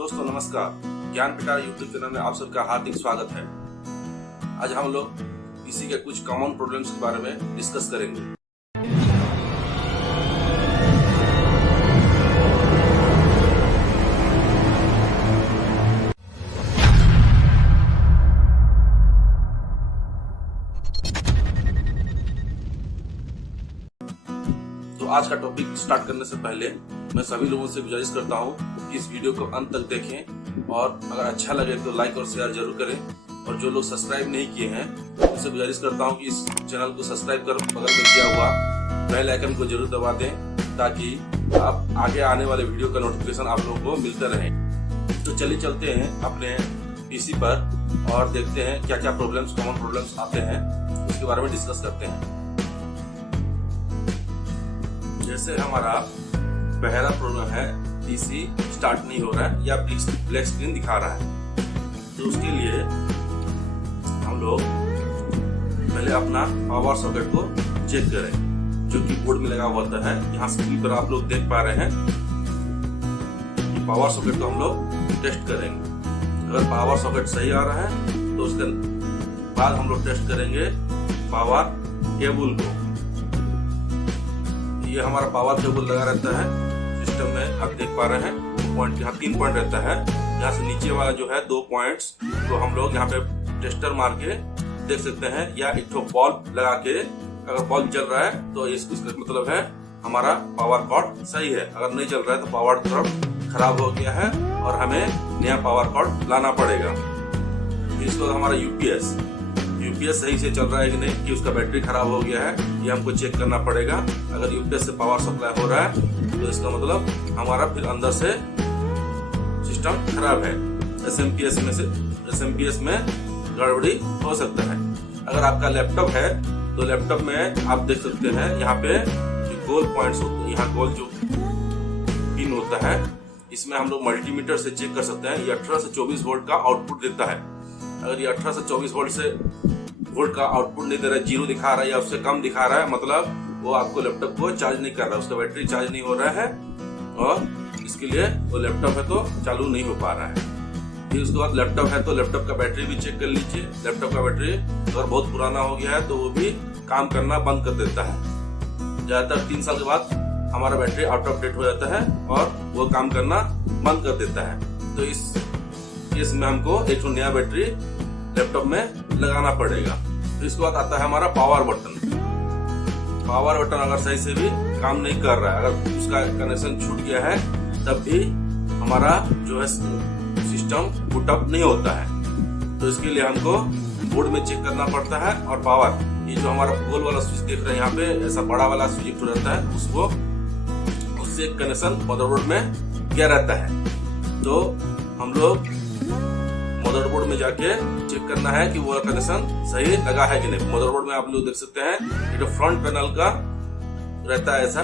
दोस्तों नमस्कार, ज्ञान पिटारा यूट्यूब चैनल में आप सबका हार्दिक स्वागत है। आज हम लोग पीसी के कुछ कॉमन प्रॉब्लम्स के बारे में डिस्कस करेंगे। तो आज का टॉपिक स्टार्ट करने से पहले मैं सभी लोगों से गुजारिश करता हूँ कि इस वीडियो को अंत तक देखें और अगर अच्छा लगे तो लाइक और शेयर जरूर करें। और जो लोग सब्सक्राइब नहीं किए हैं उनसे गुजारिश करता हूँ कि इस चैनल को सब्सक्राइब कर बगल में दिया हुआ बेल आइकन को जरूर दबा दें ताकि आप आगे आने वाले वीडियो का नोटिफिकेशन आप लोगों को मिलता रहे। तो चलिए चलते हैं अपने पीसी पर और देखते हैं क्या क्या प्रॉब्लम्स कॉमन प्रॉब्लम्स आते हैं, उसके बारे में डिस्कस करते हैं। जैसे हमारा पहला प्रॉब्लम है पीसी स्टार्ट नहीं हो रहा है या ब्लैक स्क्रीन दिखा रहा है। तो उसके लिए हम लोग पहले अपना पावर सॉकेट को चेक करें जो कि बोर्ड में लगा हुआ होता है। यहाँ स्क्रीन पर आप लोग देख पा रहे हैं कि पावर सॉकेट को हम लोग टेस्ट करेंगे। अगर पावर सॉकेट सही आ रहा है तो उसके बाद हम लोग टेस्ट करेंगे पावर केबल को। ये हमारा पावर केबल लगा रहता है सिस्टम में, आप देख पा रहे हैं पॉइंट, यहाँ 3 पॉइंट रहता है। यहाँ से नीचे वाला जो है 2 पॉइंट्स तो हम लोग यहाँ पे टेस्टर मार के देख सकते हैं, या एक तो बल्ब लगा के अगर बल्ब जल रहा है तो इसका मतलब है हमारा पावर कॉर्ड सही है। अगर नहीं चल रहा है तो पावर कॉर्ड खराब हो गया है और हमें नया पावर कॉर्ड लाना पड़ेगा। इसके बाद हमारा यूपीएस सही से चल रहा है कि नहीं, कि उसका बैटरी खराब हो गया है, ये हमको चेक करना पड़ेगा। अगर यूपीएस से पावर सप्लाई हो रहा है तो इसका मतलब हमारा फिर अंदर से सिस्टम खराब है। एसएमपीएस में गड़बड़ी हो सकता है। अगर आपका लैपटॉप है तो लैपटॉप में आप देख सकते हैं यहाँ पे गोल पॉइंट्स होते हैं, यहाँ गोल जो पिन होता है इसमें हम लोग मल्टीमीटर से चेक कर सकते हैं। ये 18 से 24 वोल्ट का आउटपुट देता है। अगर ये 18 से 24 वोल्ट का आउटपुट नहीं दे रहा है, 0 दिखा रहा है या उससे कम दिखा रहा है, मतलब वो आपको लैपटॉप को चार्ज नहीं कर रहा है, उसका बैटरी चार्ज नहीं हो रहा है और इसके लिए वो लैपटॉप है तो चालू नहीं हो पा रहा है। फिर उसके बाद लैपटॉप है तो लैपटॉप का बैटरी भी चेक कर लीजिए। लैपटॉप का बैटरी अगर बहुत पुराना हो गया है तो वो भी काम करना बंद कर देता है। ज्यादातर 3 साल के बाद हमारा बैटरी आउट ऑफ डेट हो जाता है और वो काम करना बंद कर देता है। तो इस केस में हमको एक नया बैटरी लैपटॉप में लगाना पड़ेगा। तो इसके बाद आता है हमारा पावर बटन अगर सही से भी काम नहीं कर रहा है, अगर उसका कनेक्शन छूट गया है तब भी हमारा जो है सिस्टम बूटअप नहीं होता है। तो इसके लिए हमको बोर्ड में चेक करना पड़ता है। और पावर, ये जो हमारा गोल वाला स्विच देख रहे हैं यहाँ पे, ऐसा बड़ा वाला स्विच रहता है, उससे कनेक्शन मदरबोर्ड में गया रहता है। तो हम लोग मदरबोर्ड में जाके चेक करना है कि वो कनेक्शन सही लगा है कि नहीं। मदरबोर्ड में आप लोग देख सकते हैं ये जो फ्रंट पैनल का रहता है ऐसा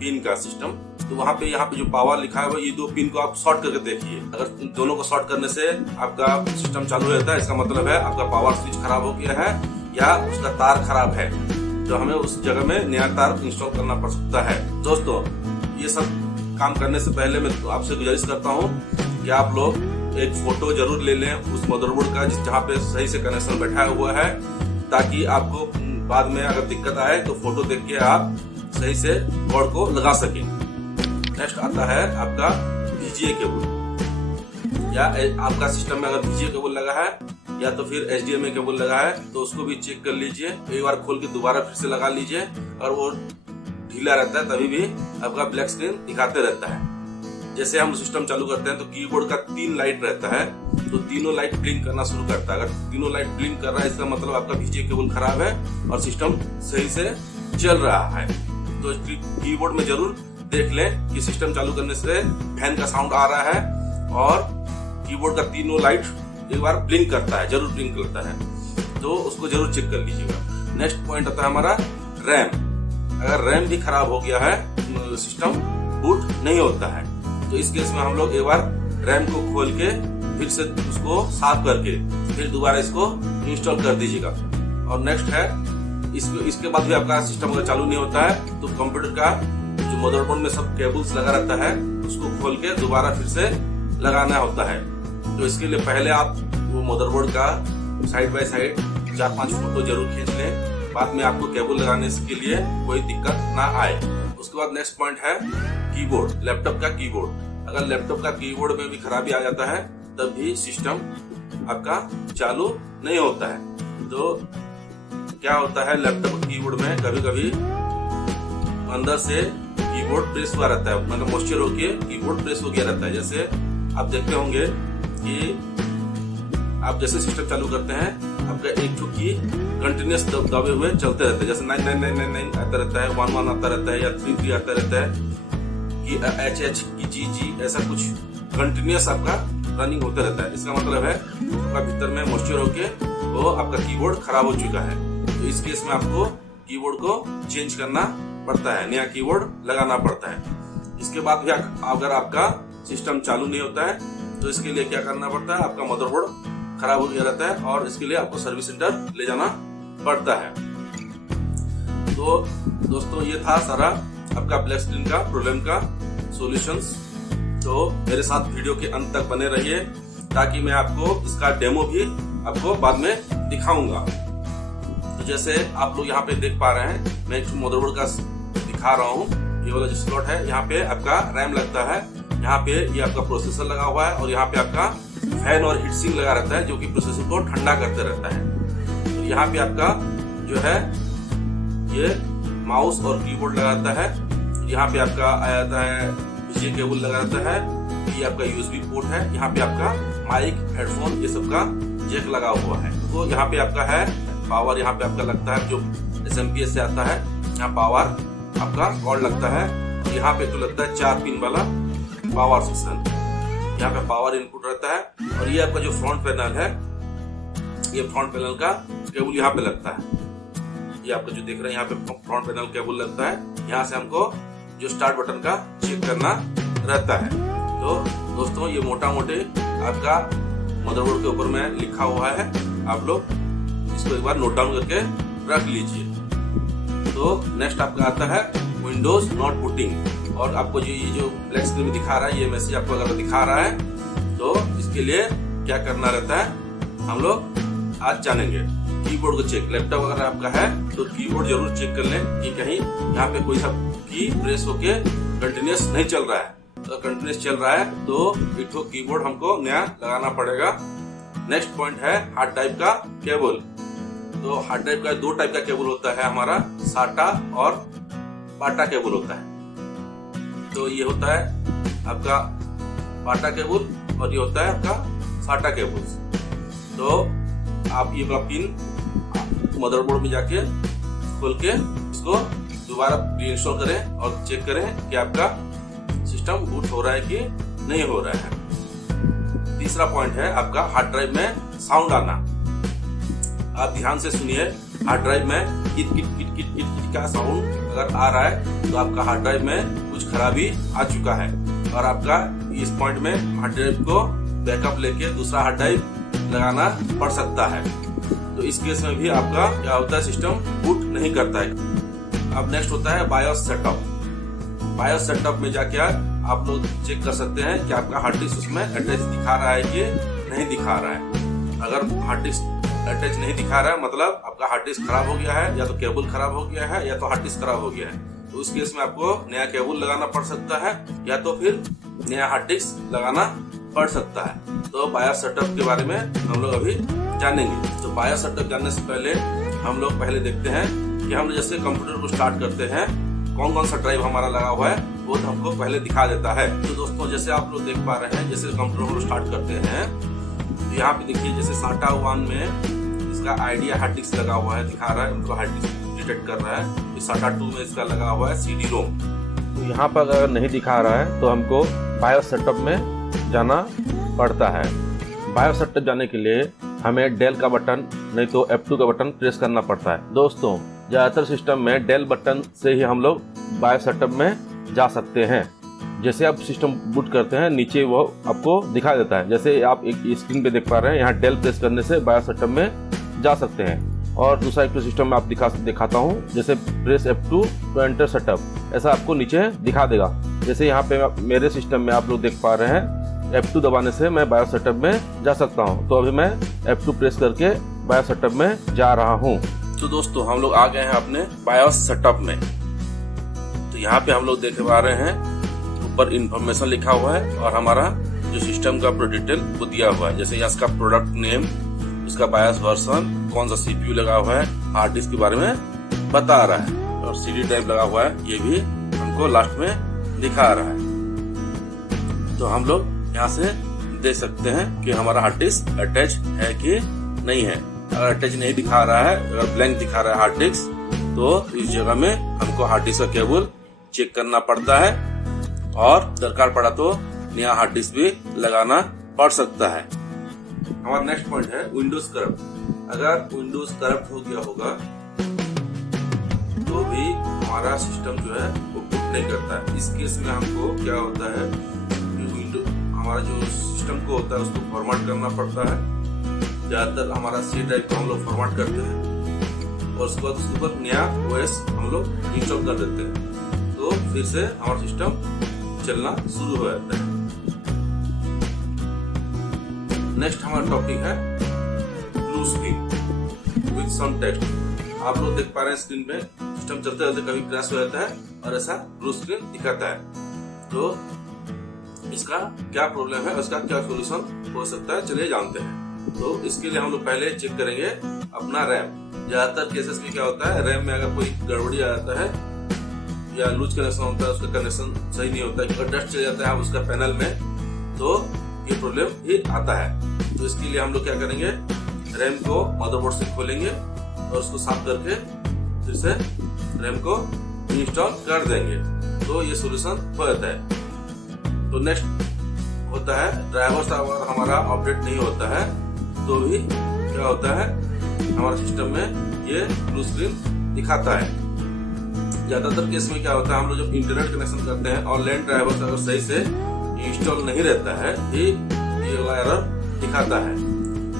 पिन का सिस्टम, तो वहाँ पे यहाँ पे जो पावर लिखा है ये 2 पिन को आप शॉर्ट करके देखिए। अगर इन दोनों को शॉर्ट करने से आपका सिस्टम चालू रहता है, इसका मतलब है आपका पावर स्विच खराब हो गया है या उसका तार खराब है, तो हमें उस जगह में नया तार इंस्टॉल करना पड़ सकता है। दोस्तों ये सब काम करने से पहले मैं आपसे गुजारिश करता हूँ कि आप लोग एक फोटो जरूर ले लें उस मदरबोर्ड का जहाँ पे सही से कनेक्शन बैठा हुआ है, ताकि आपको बाद में अगर दिक्कत आए तो फोटो देख के आप सही से बोर्ड को लगा सकें। नेक्स्ट आता है आपका VGA केबल, या आपका सिस्टम में अगर VGA केबल लगा है या तो फिर HDMI केबल लगा है तो उसको भी चेक कर लीजिए। एक बार खोल के दोबारा फिर से लगा लीजिए। और वो ढीला रहता है तभी भी आपका ब्लैक स्क्रीन दिखाते रहता है। जैसे हम सिस्टम चालू करते हैं तो कीबोर्ड का 3 लाइट रहता है, तो तीनों लाइट ब्लिंक करना शुरू करता है। अगर तीनों लाइट ब्लिंक कर रहा है इसका मतलब आपका VGA केबल खराब है और सिस्टम सही से चल रहा है। तो कीबोर्ड में जरूर देख लें कि सिस्टम चालू करने से फैन का साउंड आ रहा है और कीबोर्ड का तीनों लाइट एक बार ब्लिंक करता है, जरूर ब्लिंक करता है, तो उसको जरूर चेक कर लीजिएगा। नेक्स्ट पॉइंट आता है हमारा रैम। अगर रैम भी खराब हो गया है सिस्टम बूट नहीं होता है, तो इस केस में हम लोग एक बार रैम को खोल के फिर से उसको साफ करके फिर दोबारा इसको इंस्टॉल कर दीजिएगा। और नेक्स्ट है इसके बाद भी आपका सिस्टम अगर चालू नहीं होता है तो कंप्यूटर का जो मदरबोर्ड में सब केबल्स लगा रहता है उसको खोल के दोबारा फिर से लगाना होता है। तो इसके लिए पहले आप वो मदरबोर्ड का साइड बाय साइड 4-5 फोटो जरूर खींच लें, बाद में आपको केबल लगाने के लिए कोई दिक्कत ना आए। उसके बाद नेक्स्ट पॉइंट है कीबोर्ड, लैपटॉप का कीबोर्ड। अगर लैपटॉप का कीबोर्ड में भी खराबी आ जाता है तब भी सिस्टम आपका चालू नहीं होता है। तो क्या होता है, लैपटॉप कीबोर्ड में कभी कभी अंदर से कीबोर्ड प्रेस हुआ रहता है, मतलब मॉइस्चर होके कीबोर्ड प्रेस हो गया रहता है। जैसे आप देखते होंगे कि आप जैसे सिस्टम चालू करते हैं आपका एक ठो की कंटिन्यूस दबे हुए चलते रहते हैं। जैसे 9999 आता रहता है, 11 आता रहता है या 33 आता रहता है कि HH की GG ऐसा कुछ कंटिन्यूस आपका रनिंग होता रहता है। इसका मतलब है आपका भीतर में मॉइस्चर होके वो आपका कीबोर्ड खराब हो चुका है। तो इस केस में आपको कीबोर्ड को चेंज करना पड़ता है, नया कीबोर्ड लगाना पड़ता है। इसके बाद भी अगर आपका सिस्टम चालू नहीं होता है तो इसके लिए क्या करना पड़ता है, आपका मदरबोर्ड खराब हो गया रहता है और इसके लिए आपको सर्विस सेंटर ले जाना पड़ता है। तो दोस्तों ये था सारा आपका ब्लैक स्क्रीन का प्रॉब्लम का सॉल्यूशंस। तो मेरे साथ वीडियो के अंत तक बने रहिए ताकि मैं आपको इसका डेमो भी आपको बाद में दिखाऊंगा। तो जैसे आप लोग यहाँ पे देख पा रहे हैं, मैं एक मदरबोर्ड का दिखा रहा हूँ। ये वाला जो स्लॉट है यहाँ पे आपका रैम लगता है, यहाँ पे ये आपका प्रोसेसर लगा हुआ है और यहाँ पे आपका फैन और हीट सिंक लगा रहता है जो कि प्रोसेसर को ठंडा करते रहता है। तो यहाँ पे आपका जो है ये माउस और कीबोर्ड लगाता है। यहाँ पे आपका आ जाता है VGA केबल लगा रहता है, ये आपका USB पोर्ट है, यहाँ पे आपका माइक, हेडफोन ये सब का जैक लगा हुआ है। तो यहाँ पे आपका है पावर, यहाँ पे आपका लगता है जो SMPS से आता है, यहाँ पावर आपका कॉर्ड लगता है। यहाँ पे तो लगता है 4 पिन वाला पावर सेक्शन, यहाँ पे पावर इनपुट रहता है। और ये आपका जो फ्रंट पैनल है, ये फ्रंट पैनल का केबल यहाँ पे लगता है। ये आपका जो देख रहे हैं यहाँ पे फ्रंट पैनल केबल लगता है। यहाँ से हमको जो स्टार्ट बटन का चेक करना रहता है। तो दोस्तों ये मोटा मोटे आपका मदरबोर्ड के ऊपर में लिखा हुआ है, आप लोग इसको एक बार नोट डाउन करके रख लीजिए। तो नेक्स्ट आपका आता है विंडोज नॉट बूटिंग। और आपको जो ये जो ब्लैक स्क्रीन में दिखा रहा है, ये मैसेज आपको अगर दिखा रहा है तो इसके लिए क्या करना रहता है हम लोग आज जानेंगे। कीबोर्ड को चेक, लैपटॉप अगर आपका है तो कीबोर्ड जरूर चेक कर लें कि कहीं यहाँ पे कोई सा की प्रेस होके कंटिन्यूस नहीं चल रहा है। तो कंटिन्यूस चल रहा है तो एक तो कीबोर्ड हमको नया लगाना पड़ेगा। नेक्स्ट पॉइंट है हार्ड ड्राइव का केबल। तो हार्ड ड्राइव का 2 टाइप का केबल होता है हमारा, साटा और पाटा केबल होता है। तो ये होता है आपका पाटा केबल और ये होता है आपका साटा केबल। तो आप ये पिन मदरबोर्ड में जाके खोल के इसको दोबारा रीइंस्टॉल करें और चेक करें कि आपका सिस्टम बूट हो रहा है कि नहीं हो रहा है। तीसरा पॉइंट है आपका हार्ड ड्राइव में साउंड आना। आप ध्यान से सुनिए, हार्ड ड्राइव में kit kit kit kit kit का साउंड अगर आ रहा है तो आपका हार्ड ड्राइव में कुछ खराबी आ चुका है और आपका इस पॉइंट में हार्ड ड्राइव को बैकअप लेके दूसरा हार्ड ड्राइव लगाना पड़ सकता है। तो इस केस में भी आपका क्या होता है, सिस्टम बूट नहीं करता है। अब नेक्स्ट होता है बायोस सेटअप। बायोस सेटअप में जाके आप लोग चेक कर सकते हैं कि आपका हार्ड डिस्क उसमें अटैच दिखा रहा है कि नहीं दिखा रहा है। अगर हार्ड डिस्क अटैच नहीं दिखा रहा है मतलब आपका हार्ड डिस्क खराब हो गया है, या तो केबल खराब हो गया है या तो हार्ड डिस्क खराब हो गया है। तो उस केस में आपको नया केबल लगाना पड़ सकता है या तो फिर नया हार्ड डिस्क लगाना पड़ सकता है। तो बायोस सेटअप के बारे में हम लोग अभी जानेंगे। तो बायोस सेटअप जानने से पहले हम लोग पहले देखते हैं कि हम जैसे कंप्यूटर को स्टार्ट करते हैं कौन कौन सा ड्राइव हमारा लगा हुआ है वो तो हमको पहले दिखा देता है। तो दोस्तों जैसे आप लोग देख पा रहे हैं, जैसे कंप्यूटर को स्टार्ट करते हैं तो यहाँ पे देखिए जैसे साटा 1 में इसका आइडिया हार्ड डिस्क लगा हुआ है, दिखा रहा है, मतलब हार्ड डिस्क डिटेक्ट कर रहा है। साटा 2 में इसका लगा हुआ है CD रोम। तो यहाँ पर अगर नहीं दिखा रहा है तो हमको बायोस सेटअप में जाना पड़ता है। बायोस सेटअप जाने के लिए हमें डेल का बटन नहीं तो F2 का बटन प्रेस करना पड़ता है। दोस्तों ज़्यादातर सिस्टम में डेल बटन से ही हम लोग बायोस सेटअप में जा सकते हैं। जैसे आप सिस्टम बूट करते हैं नीचे वो आपको दिखा देता है। जैसे आप एक स्क्रीन पे देख पा रहे हैं, यहाँ डेल प्रेस करने से बायोस सेटअप में जा सकते हैं। और दूसरा एक सिस्टम में आप दिखाता हूँ, जैसे press F2 to enter setup, ऐसा आपको नीचे दिखा देगा। जैसे यहाँ पे मेरे सिस्टम में आप लोग देख पा रहे हैं F2 दबाने से मैं बायोस सेटअप में जा सकता हूँ। तो अभी मैं F2 प्रेस करके बायोस सेटअप में जा रहा हूँ। तो दोस्तों हम लोग आ गए हैं अपने बायोस सेटअप में। तो यहाँ पे हम लोग देख पा रहे हैं ऊपर इन्फॉर्मेशन लिखा हुआ है और हमारा जो सिस्टम का पूरा डिटेल वो दिया हुआ है। जैसे इसका प्रोडक्ट नेम, इसका बायोस वर्जन, कौन सा CPU लगा हुआ है, हार्ड डिस्क के बारे में बता रहा है और CD ड्राइव लगा हुआ है, ये भी हमको लास्ट में दिखा रहा है। तो हम लोग यहाँ से देख सकते हैं कि हमारा हार्ड डिस्क अटैच है कि नहीं है। अगर अटैच नहीं दिखा रहा है, अगर ब्लैंक दिखा रहा है हार्ड डिस्क, तो इस जगह में हमको हार्ड डिस्क का केबल चेक करना पड़ता है और दरकार पड़ा तो नया हार्ड डिस्क भी लगाना पड़ सकता है। हमारा नेक्स्ट पॉइंट है विंडोज करप्ट। अगर विंडोज करप्ट हो गया होगा तो भी हमारा सिस्टम जो है वो बूट नहीं करता है। इस केस में हमको क्या होता है, हमारा जो सिस्टम को होता है उसको फॉर्मेट करना पड़ता है। ज्यादातर हमारा C ड्राइव को हम लोग फॉर्मेट करते हैं और उसके बाद उसके ऊपर नया OS हम लोग इंस्टॉल कर देते हैं, तो फिर से हमारा सिस्टम चलना शुरू हो जाता है। नेक्स्ट हमारा टॉपिक है blue screen with some text. आप लोग देख पा रहे हैं स्क्रीन पे सिस्टम चलते चलते कभी क्रैश हो जाता है और ऐसा ब्लू स्क्रीन दिखाता है। तो इसका क्या प्रॉब्लम है, उसका क्या सोल्यूशन हो सकता है, चलिए जानते हैं। तो इसके लिए हम लोग पहले चेक करेंगे अपना रैम। ज्यादातर केसेस में क्या होता है, रैम में अगर कोई गड़बड़ी आ जाता है या लूज कनेक्शन होता है, उसका कनेक्शन सही नहीं होता है, अगर डस्ट चल जाता है उसका पैनल में, तो ये प्रॉब्लम ही आता है। तो इसके लिए हम लोग क्या करेंगे, रैम को मदरबोर्ड से खोलेंगे और उसको साफ करके फिर से रैम को इंस्टॉल कर देंगे, तो ये सोल्यूशन हो जाता है। तो नेक्स्ट होता है ड्राइवर अगर हमारा अपडेट नहीं होता है तो भी क्या होता है, हमारे सिस्टम में ये ब्लू स्क्रीन दिखाता है। ज्यादातर केस में क्या होता है, हम लोग जब इंटरनेट कनेक्शन करते हैं और लैंड ड्राइवर अगर सही से इंस्टॉल नहीं रहता है ये वाला एरर दिखाता है।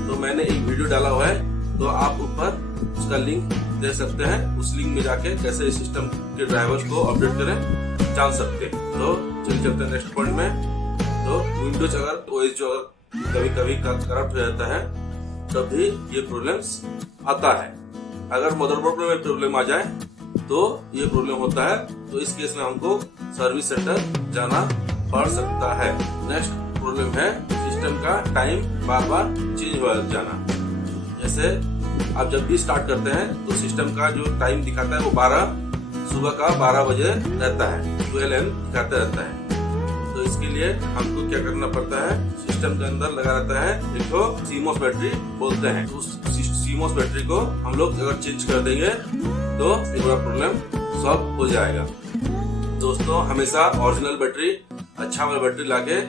तो मैंने एक वीडियो डाला हुआ है, तो आप ऊपर उसका लिंक दे सकते हैं, उस लिंक में जाके कैसे इस सिस्टम के ड्राइवर्स को अपडेट करें जान सकते हैं। तो चलिए चलते हैं नेक्स्ट पॉइंट में। तो विंडोज अगर OS जो कभी कभी करप्ट हो जाता है तब भी ये प्रॉब्लम्स आता है। अगर मदरबोर्ड में प्रॉब्लम आ जाए तो ये प्रॉब्लम होता है, तो इस केस में हमको सर्विस सेंटर जाना पड़ सकता है। नेक्स्ट प्रॉब्लम है सिस्टम का टाइम बार बार चेंज हो जाना। जैसे आप जब भी स्टार्ट करते हैं तो सिस्टम का जो टाइम दिखाता है वो सुबह का 12 बजे रहता है, 12 AM दिखाता रहता है। तो इसके लिए हमको क्या करना पड़ता है, सिस्टम के अंदर लगा रहता है एक तो CMOS बैटरी बोलते हैं, तो उस CMOS बैटरी को हम लोग अगर चेंज कर देंगे तो ये पूरा प्रॉब्लम सॉल्व हो जाएगा। दोस्तों हमेशा ओरिजिनल बैटरी, अच्छा वाला बैटरी लाके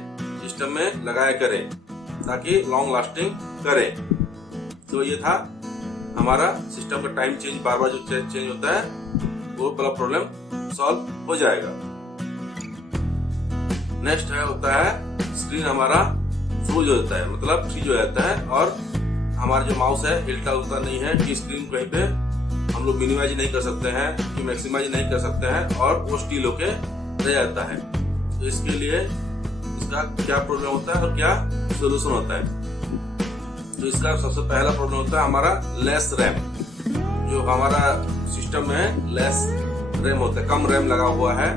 सिस्टम में लगाया करें ताकि लॉन्ग लास्टिंग करे। तो ये था हमारा सिस्टम का टाइम चेंज बार बार जो चेंज होता है वो वाला प्रॉब्लम सॉल्व हो जाएगा। नेक्स्ट है होता है स्क्रीन हमारा फ्रोज हो जाता है, मतलब फ्रीज हो जाता है और हमारा जो माउस है हिलता उलता नहीं है कि स्क्रीन कहीं पे हम लोग मिनिमाइज नहीं कर सकते हैं कि मैक्सिमाइज नहीं कर सकते हैं और वो स्टील होके रह जाता है। तो इसके लिए इसका क्या प्रॉब्लम होता है और क्या सोल्यूशन होता है। तो इसका सबसे पहला प्रॉब्लम होता है हमारा लेस रैम। जो हमारा सिस्टम में लेस रैम होता है, कम रैम लगा हुआ है,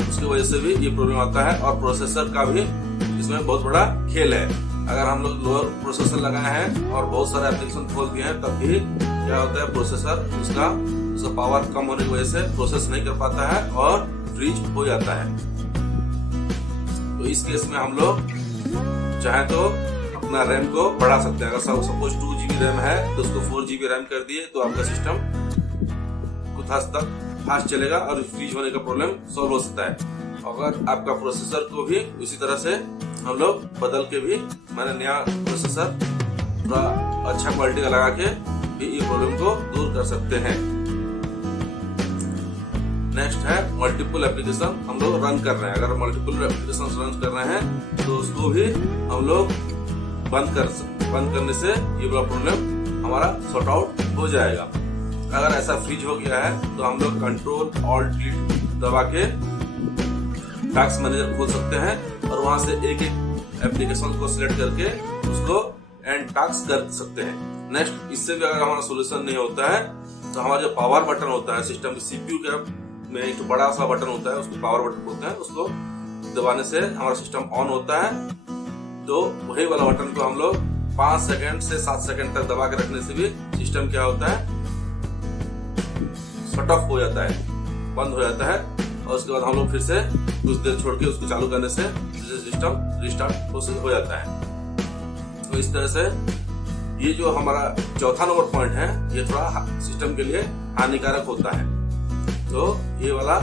उसकी वजह से भी ये प्रॉब्लम आता है। और प्रोसेसर का भी इसमें बहुत बड़ा खेल है। अगर हम लोग लोअर प्रोसेसर लगाए हैं और बहुत सारे एप्लीकेशन खोल दिए हैं तब भी क्या होता है, प्रोसेसर उसका पावर कम होने की वजह से प्रोसेस नहीं कर पाता है और फ्रीज हो जाता है। तो इस केस में हम लोग चाहे तो अपना रैम को बढ़ा सकते हैं। अगर सपोज 2 GB रैम है तो उसको 4 GB रैम कर दिए तो आपका सिस्टम कुछ हद तक फास्ट चलेगा और फ्रीज होने का प्रॉब्लम सॉल्व हो सकता है। अगर आपका प्रोसेसर को भी इसी तरह से हम लोग बदल के भी मैंने नया प्रोसेसर थोड़ा अच्छा क्वालिटी का लगा के भी ये प्रॉब्लम को दूर कर सकते हैं। नेक्स्ट है मल्टीपल एप्लीकेशन हम लोग रन कर रहे हैं। अगर मल्टीपल एप्लीकेशन रन कर रहे हैं तो उसको भी हम लोग बंद करने से ये वाला प्रॉब्लम हमारा सॉर्ट आउट हो जाएगा। अगर ऐसा फ्रीज हो गया है तो हम लोग Ctrl Alt Delete दबा के टास्क मैनेजर खोल सकते हैं और वहां से एक एक एप्लीकेशन को सिलेक्ट करके उसको एंड टास्क कर सकते हैं। नेक्स्ट, इससे भी अगर हमारा सोल्यूशन नहीं होता है तो हमारा जो पावर बटन होता है सिस्टम की सीपीयू के में एक बड़ा सा बटन होता है, उसको पावर बटन बोलते हैं, उसको दबाने से हमारा सिस्टम ऑन होता है। तो वही वाला बटन को हम लोग 5 सेकंड से 7 सेकंड तक दबा के रखने से भी सिस्टम क्या होता है, शट ऑफ हो जाता है, बंद हो जाता है। और उसके बाद हम लोग फिर से कुछ देर छोड़ के उसको चालू करने से सिस्टम रिस्टार्ट हो जाता है। तो इस तरह से ये जो हमारा चौथा नंबर पॉइंट है, ये थोड़ा सिस्टम के लिए हानिकारक होता है। तो ये वाला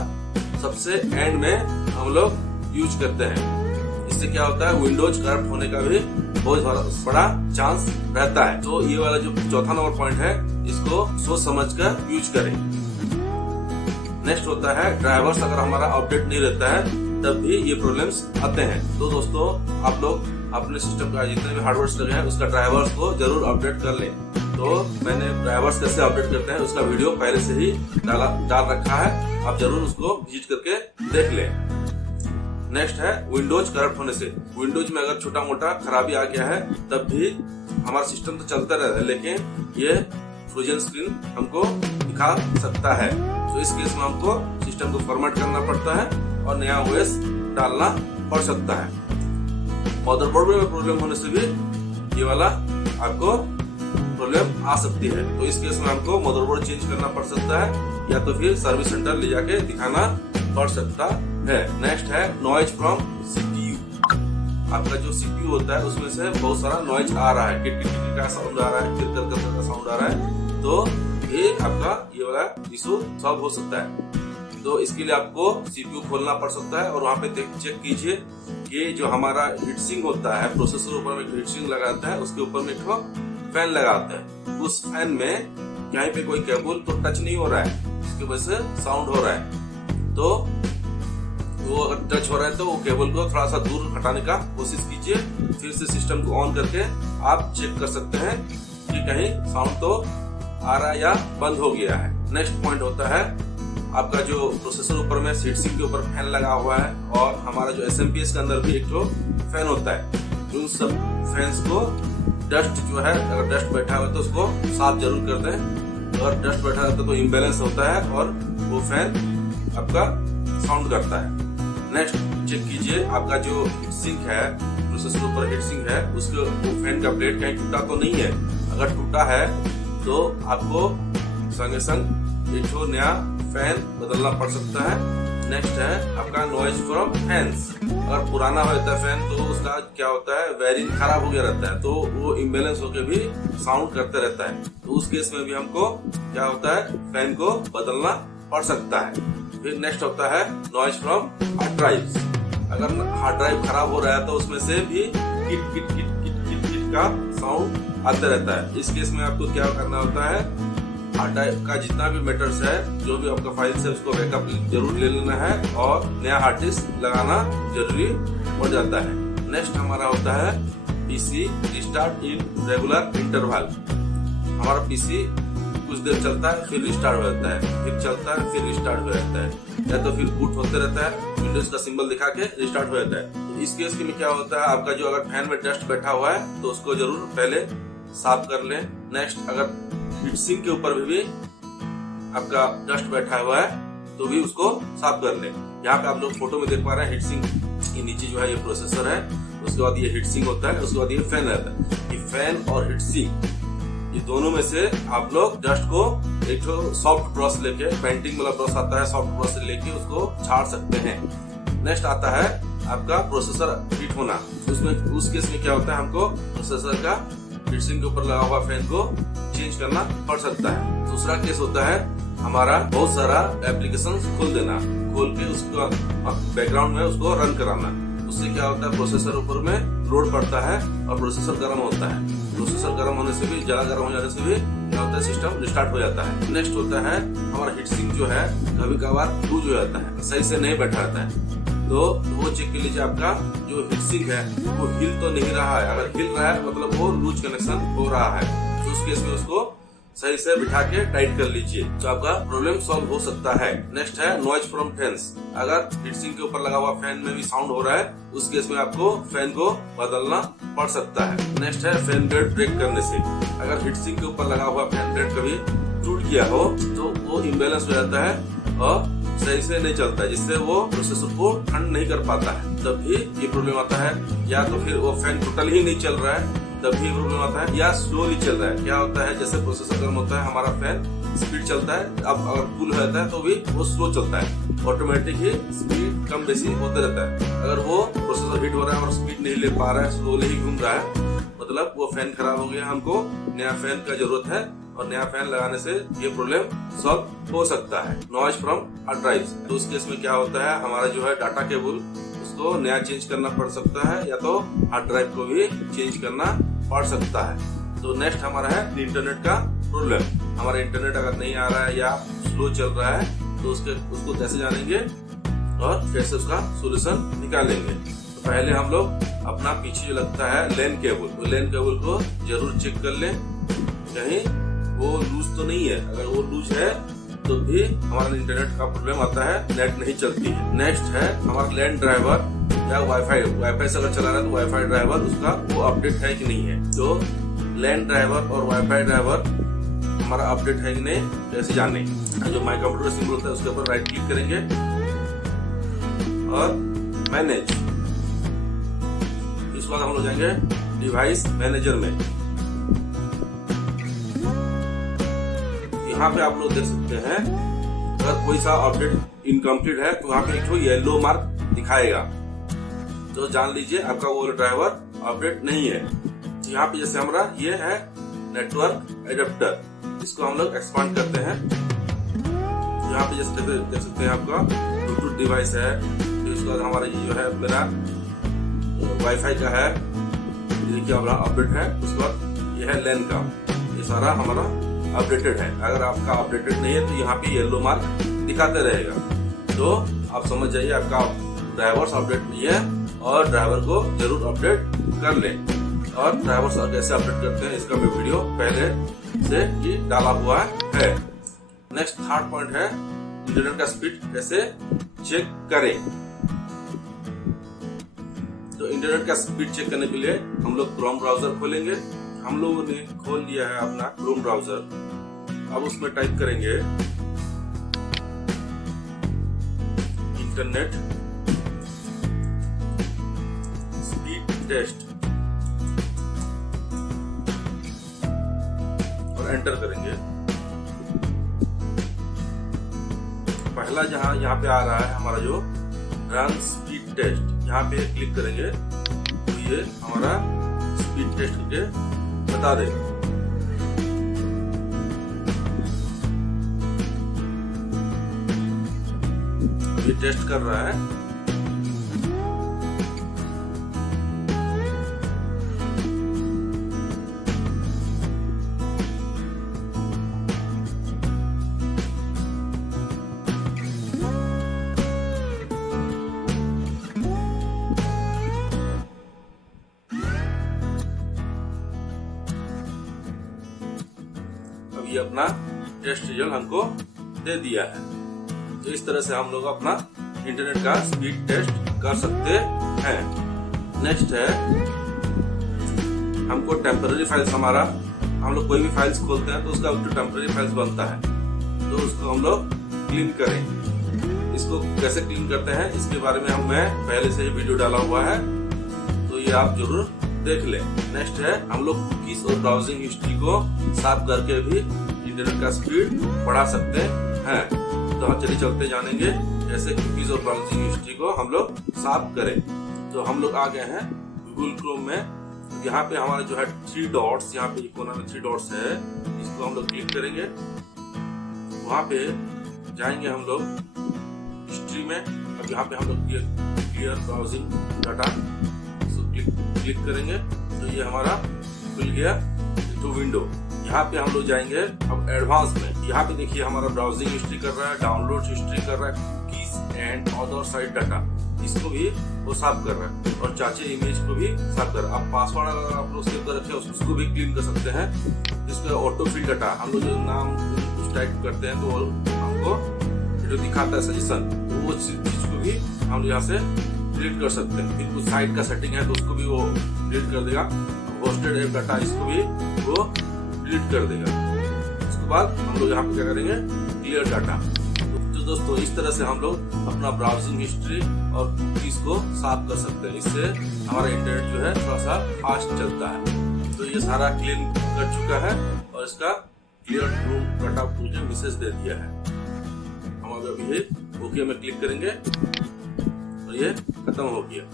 सबसे एंड में हम लोग यूज करते हैं। इससे क्या होता है, विंडोज करप्ट होने का भी बहुत बड़ा चांस रहता है। तो ये वाला जो चौथा नंबर पॉइंट है, इसको सोच समझ कर यूज करें। नेक्स्ट होता है ड्राइवर्स, अगर हमारा अपडेट नहीं रहता है तब भी ये प्रॉब्लम्स आते हैं। तो दोस्तों, आप लोग अपने सिस्टम का जितने भी हार्डवेयर लगे हैं उसका ड्राइवर्स को जरूर अपडेट कर लें। तो मैंने ड्राइवर्स कैसे अपडेट करते हैं उसका वीडियो पहले से ही डाल रखा है, आप जरूर उसको विजिट करके देख लें। नेक्स्ट है विंडोज करप्ट होने से। विंडोज में अगर छोटा मोटा खराबी आ गया है तब भी हमारा सिस्टम तो चलता रहता है, लेकिन ये फ्रोजन स्क्रीन हमको दिखा सकता है। तो इस केस में हमको सिस्टम को फॉर्मेट करना पड़ता है और नया ओएस डालना पड़ सकता है। मदरबोर्ड में प्रॉब्लम होने से भी ये वाला आपको प्रॉब्लम आ सकती है। तो इस केस में हमको मदरबोर्ड चेंज करना पड़ सकता है या तो फिर सर्विस सेंटर ले जाके दिखाना पड़ सकता है। नेक्स्ट है नॉइज फ्रॉम सीपीयू। आपका जो सीपीयू होता है उसमें से बहुत सारा नॉइज आ रहा है, किट का साउंड आ रहा है, किरकर का साउंड आ रहा है। तो ये आपका ये वाला इशू सॉल्व हो सकता है। तो इसके लिए आपको सीपीयू खोलना पड़ सकता है और वहाँ पे चेक कीजिए कि जो हमारा हीटसिंक होता है, प्रोसेसर ऊपर में हीटसिंक लगाता है, उसके ऊपर में एक फैन लगाता है। उस फैन में कहीं पे कोई केबल तो टच नहीं हो रहा है, इसकी वजह से साउंड हो रहा है। तो वो अगर टच हो रहा है तो वो केबल को थोड़ा सा दूर हटाने का कोशिश कीजिए। फिर से सिस्टम को ऑन करके आप चेक कर सकते हैं कि कहीं साउंड तो आ रहा है या बंद हो गया है। नेक्स्ट पॉइंट होता है आपका जो प्रोसेसर ऊपर में हीटसिंक के ऊपर फैन लगा हुआ है और हमारा जो एसएमपीएस के अंदर भी एक तो फैन होता है। उन सब फैंस को डस्ट जो है, अगर डस्ट बैठा हुआ तो उसको साफ जरूर कर दें। अगर डस्ट बैठा रहता तो इम्बैलेंस होता है और वो फैन आपका साउंड करता है। नेक्स्ट चेक कीजिए आपका जो हीटसिंक है, प्रोसेसर ऊपर हीटसिंक है, उसके वो फैन का ब्लेड कहीं टूटा तो नहीं है। अगर टूटा है तो आपको संगे संग एक नया फैन बदलना पड़ सकता है। नेक्स्ट है आपका नॉइज फ्रॉम फैंस। अगर पुराना होता है फैन तो उसका क्या होता है, वायरिंग खराब हो गया रहता है, तो वो इम्बैलेंस होकर भी साउंड करते रहता है। तो उस केस में भी हमको क्या होता है, फैन को बदलना पड़ सकता है। फिर नेक्स्ट होता है नॉइज फ्रॉम हार्ड ड्राइव। अगर हार्ड ड्राइव खराब हो रहा है तो उसमें से भी kit kit kit kit kit kit का साउंड आता रहता है। इस केस में आपको क्या करना होता है, हार्ड ड्राइव का जितना भी मैटर्स है, जो भी आपका फाइल्स है, उसको बैकअप जरूर ले लेना है और नया हार्ड डिस्क लगाना जरूरी हो जाता है। नेक्स्ट हमारा होता है PC restart in regular interval. हमारा पीसी कुछ देर चलता है, फिर रिस्टार्ट हो जाता है, फिर चलता है, फिर रिस्टार्ट हो जाता है, या तो फिर बूट होते रहता है, विंडोज का सिंबल दिखा के रिस्टार्ट हो जाता है। तो इस केस में क्या होता है, आपका जो अगर फैन में डस्ट बैठा हुआ है तो उसको जरूर पहले साफ कर लें। नेक्स्ट, अगर हीटसिंक के ऊपर भी आपका डस्ट बैठा हुआ है तो भी उसको साफ कर लें। यहाँ पे आप लोग फोटो में देख पा रहे हैं, हीटसिंक के नीचे जो है ये प्रोसेसर है, उसके बाद ये हीटसिंक होता है, उसके बाद ये फैन रहता है। ये फैन और हीटसिंक, ये दोनों में से आप लोग डस्ट को एक सॉफ्ट ब्रश लेके, पेंटिंग वाला ब्रश आता है, सॉफ्ट ब्रश लेके उसको झाड़ सकते हैं। नेक्स्ट आता है आपका प्रोसेसर हीट होना। उसमें उस केस में क्या होता है, हमको प्रोसेसर का हीटसिंक के ऊपर लगा हुआ फैन को चेंज करना पड़ सकता है। दूसरा केस होता है हमारा बहुत सारा एप्लीकेशन खोल देना, खोल के उसको बैकग्राउंड में उसको रन कराना। उससे क्या होता है, प्रोसेसर ऊपर में लोड पड़ता है और प्रोसेसर गर्म होता है। प्रोसेसर गर्म होने से भी, ज्यादा गर्म हो जाने से भी क्या होता है, सिस्टम रिस्टार्ट हो जाता है। नेक्स्ट होता है हमारा हीटसिंक जो है कभी कभार लूज हो जाता है, सही से नहीं बैठा रहता है। तो वो चेक कर लीजिए आपका जो हीटसिंक है वो हिल तो नहीं रहा है। अगर हिल रहा है मतलब वो लूज कनेक्शन हो रहा है। तो उस केस में उसको सही से बिठा के टाइट कर लीजिए तो आपका प्रॉब्लम सॉल्व हो सकता है। नेक्स्ट है नॉइज फ्रॉम फैंस। अगर हीटसिंक के ऊपर लगा हुआ फैन में भी साउंड हो रहा है, उस केस में आपको फैन को बदलना पड़ सकता है। नेक्स्ट है फैन ब्लेड ब्रेक करने से। अगर हीटसिंक के ऊपर लगा हुआ फैन ब्लेड कभी टूट गया हो तो वो इम्बैलेंस हो जाता है और सही से नहीं चलता है, जिससे वो प्रोसेसर को ठंड नहीं कर पाता है, तब भी ये प्रॉब्लम आता है। या तो फिर वो फैन टोटल ही नहीं चल रहा है तब भी प्रॉब्लम आता है, या स्लोली चल रहा है। क्या होता है, जैसे प्रोसेसर गर्म होता है हमारा फैन स्पीड चलता है, अब अगर कूल हो जाता है तो भी वो स्लो चलता है, ऑटोमेटिक ही स्पीड कम बेसी होते रहता है। अगर वो प्रोसेसर हीट हो रहा है और स्पीड नहीं ले पा रहा है, स्लोली ही घूम रहा है, मतलब वो फैन खराब हो गया, हमको नया फैन का जरूरत है और नया फैन लगाने से ये प्रॉब्लम सॉल्व हो सकता है। नॉइज फ्रॉम हार्ड ड्राइव, तो उस केस में क्या होता है, हमारा जो है डाटा केबल उसको नया चेंज करना पड़ सकता है, या तो हार्ड ड्राइव को भी चेंज करना पड़ सकता है। तो नेक्स्ट हमारा है इंटरनेट का प्रॉब्लम। हमारा इंटरनेट अगर नहीं आ रहा है या स्लो चल रहा है तो उसको कैसे जानेंगे और कैसे उसका सोल्यूशन निकालेंगे। तो पहले हम लोग अपना पीछे जो लगता है लैन केबल, तो लैन केबल को जरूर चेक कर लें कहीं वो लूज तो नहीं है। अगर वो लूज है तो भी हमारा इंटरनेट का प्रॉब्लम आता है, नेट नहीं चलती है। नेक्स्ट है हमारा लैन ड्राइवर या वाईफाई से अगर चला रहा है तो वाईफाई ड्राइवर उसका वो अपडेट है कि नहीं है। तो लैन ड्राइवर और वाईफाई ड्राइवर हमारा अपडेट है कि नहीं कैसे जाने। जो माई कंप्यूटर सिंबल होता है उसके ऊपर राइट क्लिक करेंगे और मैनेज, इसके बाद हम लोग जाएंगे डिवाइस मैनेजर में। यहाँ पे आप लोग देख सकते हैं अगर कोई सा अपडेट इनकम्प्लीट है तो यहाँ पे एक येलो मार्क दिखाएगा, तो जान लीजिए आपका वो ड्राइवर अपडेट नहीं है। यहाँ पे जैसे हमारा ये है नेटवर्क एडेप्टर, इसको हम लोग एक्सपांड करते हैं। यहाँ पे जैसे देख सकते हैं आपका ब्लूटूथ डिवाइस है, तो इसके बाद हमारा ये जो है मेरा वाईफाई का है, देखिए हमारा अपडेट है। उसके बाद ये है लैन का, ये सारा हमारा अपडेटेड है। अगर आपका अपडेटेड नहीं है तो यहाँ पे येलो मार्क दिखाते रहेगा, तो आप समझ जाइए आपका ड्राइवर्स अपडेट नहीं है और ड्राइवर को जरूर अपडेट कर लें। और ड्राइवर्स कैसे अपडेट करते हैं इसका मैं वीडियो पहले से ही डाला हुआ है। नेक्स्ट थर्ड पॉइंट है इंटरनेट का स्पीड कैसे चेक करें। तो इंटरनेट का स्पीड चेक करने के लिए हम लोग क्रोम ब्राउजर खोलेंगे। हम लोगों ने खोल लिया है अपना क्रोम ब्राउजर। अब उसमें टाइप करेंगे इंटरनेट स्पीड टेस्ट और एंटर करेंगे। पहला जहां यहाँ पे आ रहा है हमारा जो रन स्पीड टेस्ट, यहाँ पे क्लिक करेंगे तो ये हमारा स्पीड टेस्ट करके बता देगा। ये टेस्ट कर रहा है। अब ये अपना टेस्ट रिजल्ट हमको दे दिया है। तो इस तरह से हम लोग अपना इंटरनेट का स्पीड टेस्ट कर सकते हैं। नेक्स्ट है हमको टेम्पररी फाइल्स, हमारा हम लोग कोई भी फाइल्स खोलते हैं तो उसका जो टेम्पररी फाइल्स बनता है तो उसको हम लोग क्लीन करें। इसको कैसे क्लीन करते हैं इसके बारे में मैं पहले से ही वीडियो डाला हुआ है, तो ये आप जरूर देख लें। नेक्स्ट है हम लोग कुकीज और ब्राउजिंग हिस्ट्री को साफ करके भी इंटरनेट का स्पीड बढ़ा सकते हैं। तो हम चलिए चलते जानेंगे कैसे कुकीज और ब्राउजिंग हिस्ट्री को हम लोग साफ करें। तो हम लोग आ गए हैं गूगल क्रोम में। यहाँ पे हमारा जो है 3 डॉट्स, यहाँ पे कोना में 3 डॉट्स है, इसको हम लोग क्लिक करेंगे। वहाँ पे जाएंगे हम लोग हिस्ट्री में। अब यहाँ पे हम लोग क्लियर ब्राउजिंग डाटा क्लिक करेंगे तो ये हमारा खुल गया तो विंडो। यहाँ पे हम लोग जाएंगे अब एडवांस में। यहाँ पे देखिए हमारा ब्राउजिंग हिस्ट्री कर रहा है, डाउनलोड हिस्ट्री कर रहा है, cookies and other site data, इसको भी वो साफ कर रहा है और चाचे इमेज को भी साफ कर रहा है। आप पासवर्ड अगर आप लोग सेव कर रखे हैं उसको भी क्लीन कर सकते हैं। इसमें ऑटो फिल डाटा हम लोग जो नाम कुछ टाइप करते हैं तो हमको जो दिखाता है सजेशन, तो वो चीज को भी हम लोग यहाँ से डिलीट कर सकते हैं। फिर कुछ साइट का सेटिंग है तो उसको भी वो डिलीट कर देगा। होस्टेड ऐप डाटा इसको भी वो डिलीट कर देगा। उसके बाद हम लोग यहाँ पे क्या करेंगे, क्लियर डाटा। तो दोस्तों इस तरह से हम लोग अपना ब्राउजिंग हिस्ट्री और कुकीज को साफ कर सकते हैं। इससे हमारा इंटरनेट जो है थोड़ा सा फास्ट चलता है। तो ये सारा क्लीन कर चुका है और इसका क्लियर ट्रू डाटा मुझे मैसेज दे दिया है। हम अभी ओके में क्लिक करेंगे और ये खत्म हो गया।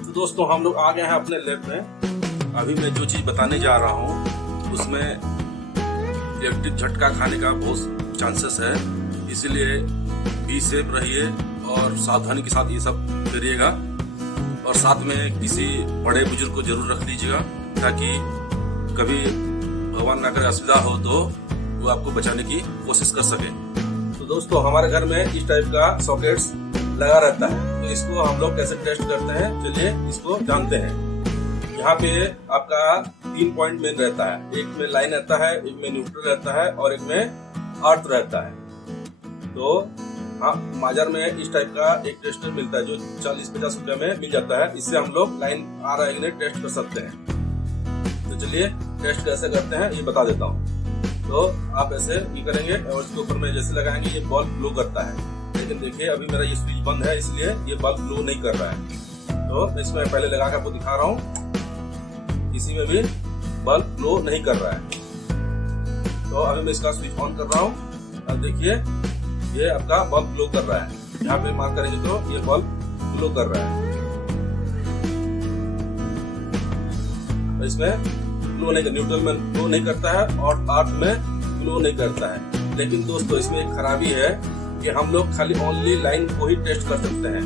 तो दोस्तों हम लोग आ गए हैं अपने लैब में। अभी मैं जो चीज बताने जा रहा हूँ उसमें इलेक्ट्रिक झटका खाने का बहुत चांसेस है, इसलिए बी सेफ रहिए और सावधानी के साथ ये सब करिएगा। और साथ में किसी बड़े बुजुर्ग को जरूर रख लीजिएगा ताकि कभी भगवान ना करे असुविधा हो तो वो आपको बचाने की कोशिश कर सके। तो दोस्तों हमारे घर में इस टाइप का सॉकेट्स लगा रहता है, तो इसको हम लोग कैसे टेस्ट करते हैं चलिए इसको जानते हैं। यहाँ पे आपका 3 पॉइंट मेन रहता है, एक में लाइन रहता है, एक में न्यूट्रल रहता है और एक में अर्थ रहता है। तो हाँ, बाजार में इस टाइप का एक टेस्टर मिलता है जो 40-50 रुपए में मिल जाता है। इससे हम लोग लाइन आ रहा है कि नहीं टेस्ट कर सकते हैं। तो चलिए टेस्ट कैसे करते हैं ये बता देता हूँ। तो आप ऐसे ये करेंगे और इसके ऊपर में जैसे लगाएंगे ये बल्ब ग्लो करता है, लेकिन देखिए अभी मेरा ये स्विच बंद है इसलिए ये बल्ब ग्लो नहीं कर रहा है। तो इसमें पहले लगा के आपको दिखा रहा हूँ, इसी में भी बल्ब ग्लो नहीं कर रहा है। तो अभी मैं इसका स्विच ऑन कर रहा हूँ। अब देखिए ये आपका बल्ब ग्लो कर रहा है। यहाँ पे मार्क करेंगे तो ये बल्ब ग्लो कर रहा है। तो इसमें ग्लो नहीं, न्यूट्रल में ग्लो नहीं करता है और अर्थ में ग्लो नहीं करता है। लेकिन दोस्तों इसमें एक खराबी है कि हम लोग खाली ओनली लाइन को ही टेस्ट कर सकते हैं।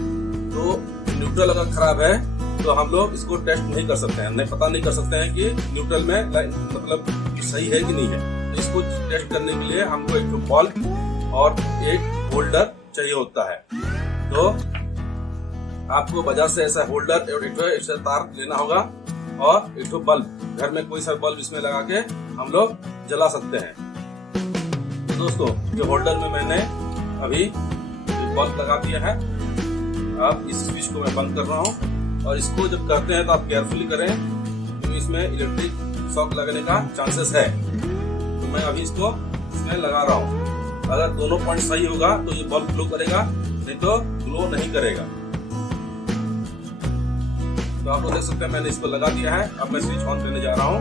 तो न्यूट्रल अगर खराब है तो हम लोग इसको टेस्ट नहीं कर सकते हैं, नहीं पता नहीं कर सकते हैं कि न्यूट्रल में लाइन मतलब सही है कि नहीं है। तो इसको टेस्ट करने के लिए हमको एक बल्ब और एक होल्डर चाहिए होता है। तो आपको बाजार से ऐसा होल्डर और एक तार लेना होगा और एक बल्ब, घर में कोई सा बल्ब इसमें लगा के हम लोग जला सकते हैं। तो दोस्तों ये होल्डर में मैंने अभी बल्ब लगा दिया है। अब इस स्विच को मैं बंद कर रहा हूँ और इसको जब करते हैं तो आप केयरफुली करें क्योंकि इसमें इलेक्ट्रिक शॉक लगने का चांसेस है। तो मैं अभी इसको इसमें लगा रहा हूँ। अगर दोनों पॉइंट सही होगा तो ये बल्ब ग्लो करेगा, नहीं तो ग्लो नहीं करेगा। तो आप लोग देख सकते हैं मैंने इसको लगा दिया है। अब मैं स्विच ऑन करने जा रहा हूँ।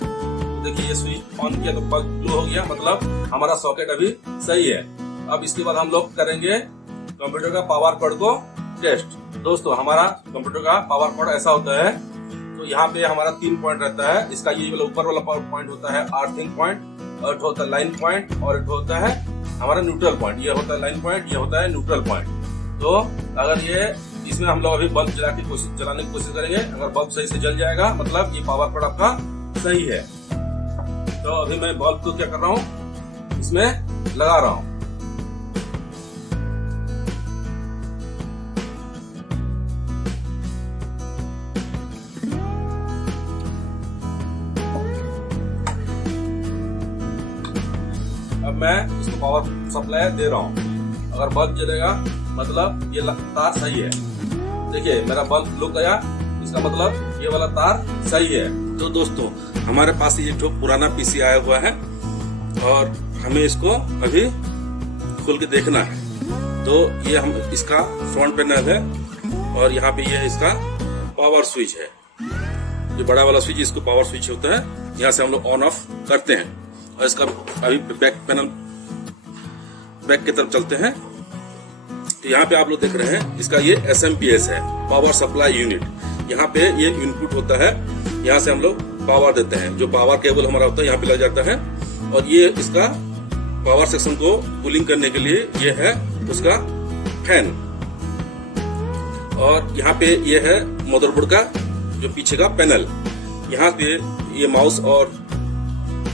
तो देखिए ये स्विच ऑन किया तो बल्ब ग्लो हो गया, मतलब हमारा सॉकेट अभी सही है। अब इसके बाद हम लोग करेंगे कंप्यूटर का पावर कॉर्ड को टेस्ट। दोस्तों हमारा कंप्यूटर का पावर कॉर्ड ऐसा होता है। तो यहाँ पे हमारा 3 पॉइंट रहता है। इसका ये वाला ऊपर वाला पावर पॉइंट होता है अर्थिंग पॉइंट, और होता है लाइन पॉइंट और एक होता है हमारा न्यूट्रल पॉइंट। ये होता है लाइन पॉइंट, ये होता है न्यूट्रल पॉइंट। तो अगर ये इसमें हम लोग अभी बल्ब जलाने की कोशिश करेंगे। अगर बल्ब सही से जल जाएगा मतलब ये पावर कॉर्ड आपका सही है। तो अभी मैं बल्ब को क्या कर रहा हूँ, इसमें लगा रहा हूँ। अब मैं इसको पावर सप्लाई दे रहा हूँ। अगर बल्ब जलेगा मतलब ये तार सही है। देखिए मेरा बल्ब ग्लो गया, इसका मतलब ये वाला तार सही है। तो दोस्तों हमारे पास ये जो पुराना पीसी आया हुआ है और हमें इसको अभी खोल के देखना है। तो ये हम इसका फ्रंट पैनल है और यहाँ पे ये इसका पावर स्विच है। जो बड़ा वाला स्विच इसको पावर स्विच होता है, यहाँ से हम लोग ऑन ऑफ करते हैं। और इसका अभी बैक पैनल बैक की तरफ चलते हैं। तो यहाँ पे आप लोग देख रहे हैं इसका ये SMPS है, पावर सप्लाई यूनिट। यहाँ पे ये इनपुट होता है, यहाँ से हम लोग पावर देते हैं। जो पावर केबल हमारा होता है यहाँ पे लग जाता है और ये इसका पावर सेक्शन को कूलिंग करने के लिए ये है उसका फैन। और यहाँ पे ये है मदरबोर्ड का जो पीछे का पैनल। यहाँ पे ये माउस और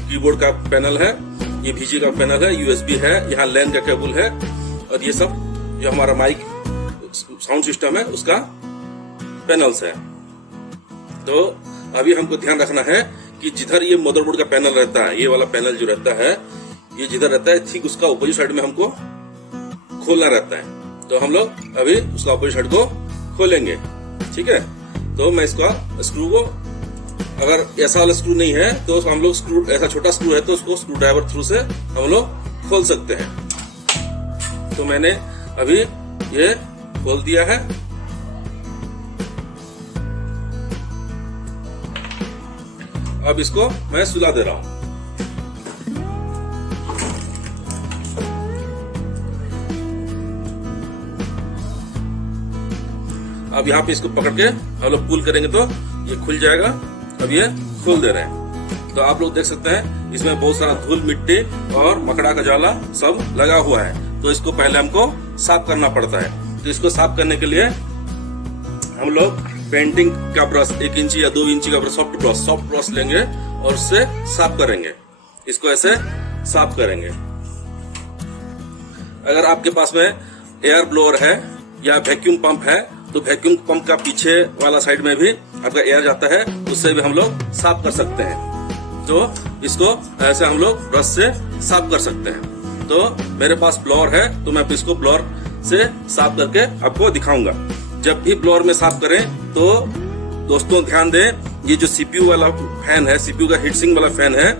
कीबोर्ड का पैनल है, ये VGA का पैनल है, USB है, यहाँ लैन का केबल है और ये सब जो हमारा माइक साउंड सिस्टम है उसका पैनल्स है। तो अभी हमको ध्यान रखना है कि जिधर ये मदरबोर्ड का पैनल रहता है, ये वाला पैनल जो रहता है, ये जिधर रहता है ठीक उसका अपोजिट साइड में हमको खोलना रहता है। तो हम लोग अभी उसका अपोजिट साइड को खोलेंगे, ठीक है। तो मैं इसका स्क्रू को, अगर ऐसा वाला स्क्रू नहीं है तो हम लोग स्क्रू, ऐसा छोटा स्क्रू है तो उसको स्क्रू ड्राइवर थ्रू से हम लोग खोल सकते हैं। तो मैंने अभी ये खोल दिया है। अब इसको मैं सुला दे रहा हूं। अब यहाँ पे इसको पकड़ के हम लोग पुल करेंगे तो ये खुल जाएगा। अब ये खोल दे रहे हैं। तो आप लोग देख सकते हैं इसमें बहुत सारा धूल मिट्टी और मकड़ा का जाला सब लगा हुआ है। तो इसको पहले हमको साफ करना पड़ता है। तो इसको साफ करने के लिए हम लोग पेंटिंग का ब्रश 1 इंची या 2 इंची का ब्रश, सॉफ्ट ब्रश लेंगे और उससे साफ करेंगे। इसको ऐसे साफ करेंगे। अगर आपके पास में एयर ब्लोअर है या वैक्यूम पंप है तो वैक्यूम पंप का पीछे वाला साइड में भी आपका एयर जाता है, उससे भी हम लोग साफ कर सकते हैं। तो इसको ऐसे हम लोग ब्रश से साफ कर सकते हैं। तो मेरे पास ब्लोअर है तो मैं इसको ब्लोअर से साफ करके आपको दिखाऊंगा। जब भी ब्लोअर में साफ करें तो दोस्तों ध्यान दें, ये जो सीपीयू वाला फैन है, सीपीयू का हीट सिंक वाला फैन है,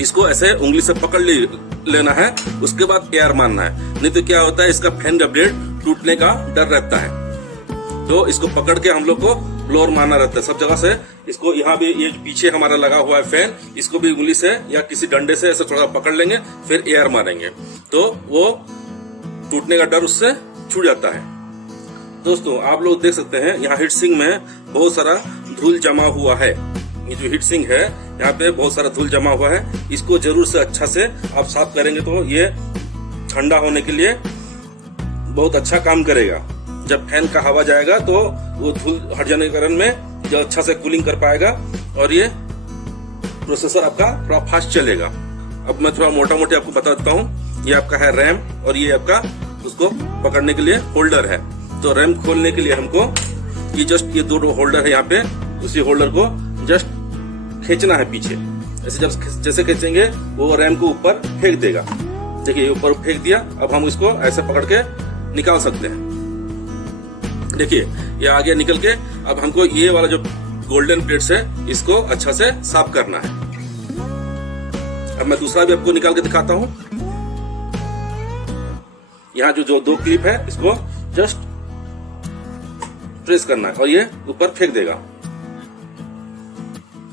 इसको ऐसे उंगली से पकड़ लेना है, उसके बाद एयर मारना है। नहीं तो क्या होता है, इसका फैन का ब्लेड टूटने का डर रहता है। तो इसको पकड़ के हम लोग को ब्लोअर मारना रहता है सब जगह से। इसको यहाँ भी, ये पीछे हमारा लगा हुआ है फैन, इसको भी उंगली से या किसी डंडे से ऐसे थोड़ा पकड़ लेंगे, फिर एयर मारेंगे तो वो टूटने का डर उससे छूट जाता है। दोस्तों आप लोग देख सकते हैं यहाँ हीट सिंक में बहुत सारा धूल जमा हुआ है। ये जो हीट सिंक है यहाँ पे बहुत सारा धूल जमा हुआ है। इसको जरूर से अच्छा से आप साफ करेंगे तो ये ठंडा होने के लिए बहुत अच्छा काम करेगा। जब फैन का हवा जाएगा तो वो धूल हट जाने के कारण में जो अच्छा से कूलिंग कर पाएगा और ये प्रोसेसर आपका थोड़ा फास्ट चलेगा। अब मैं थोड़ा मोटा मोटी आपको बता देता हूँ। ये आपका है रैम और ये आपका उसको पकड़ने के लिए होल्डर है। तो रैम खोलने के लिए हमको ये जस्ट ये 2 होल्डर है यहाँ पे, उसी होल्डर को जस्ट खींचना है पीछे। ऐसे जब जैसे खींचेंगे वो रैम को ऊपर फेंक देगा। देखिए ऊपर फेंक दिया। अब हम इसको ऐसे पकड़ के निकाल सकते हैं। देखिए ये आगे निकल के, अब हमको ये वाला जो गोल्डन प्लेट्स है इसको अच्छा से साफ करना है। अब मैं दूसरा भी आपको निकाल के दिखाता हूँ। यहाँ जो 2 क्लिप है इसको जस्ट प्रेस करना है और ये ऊपर फेंक देगा।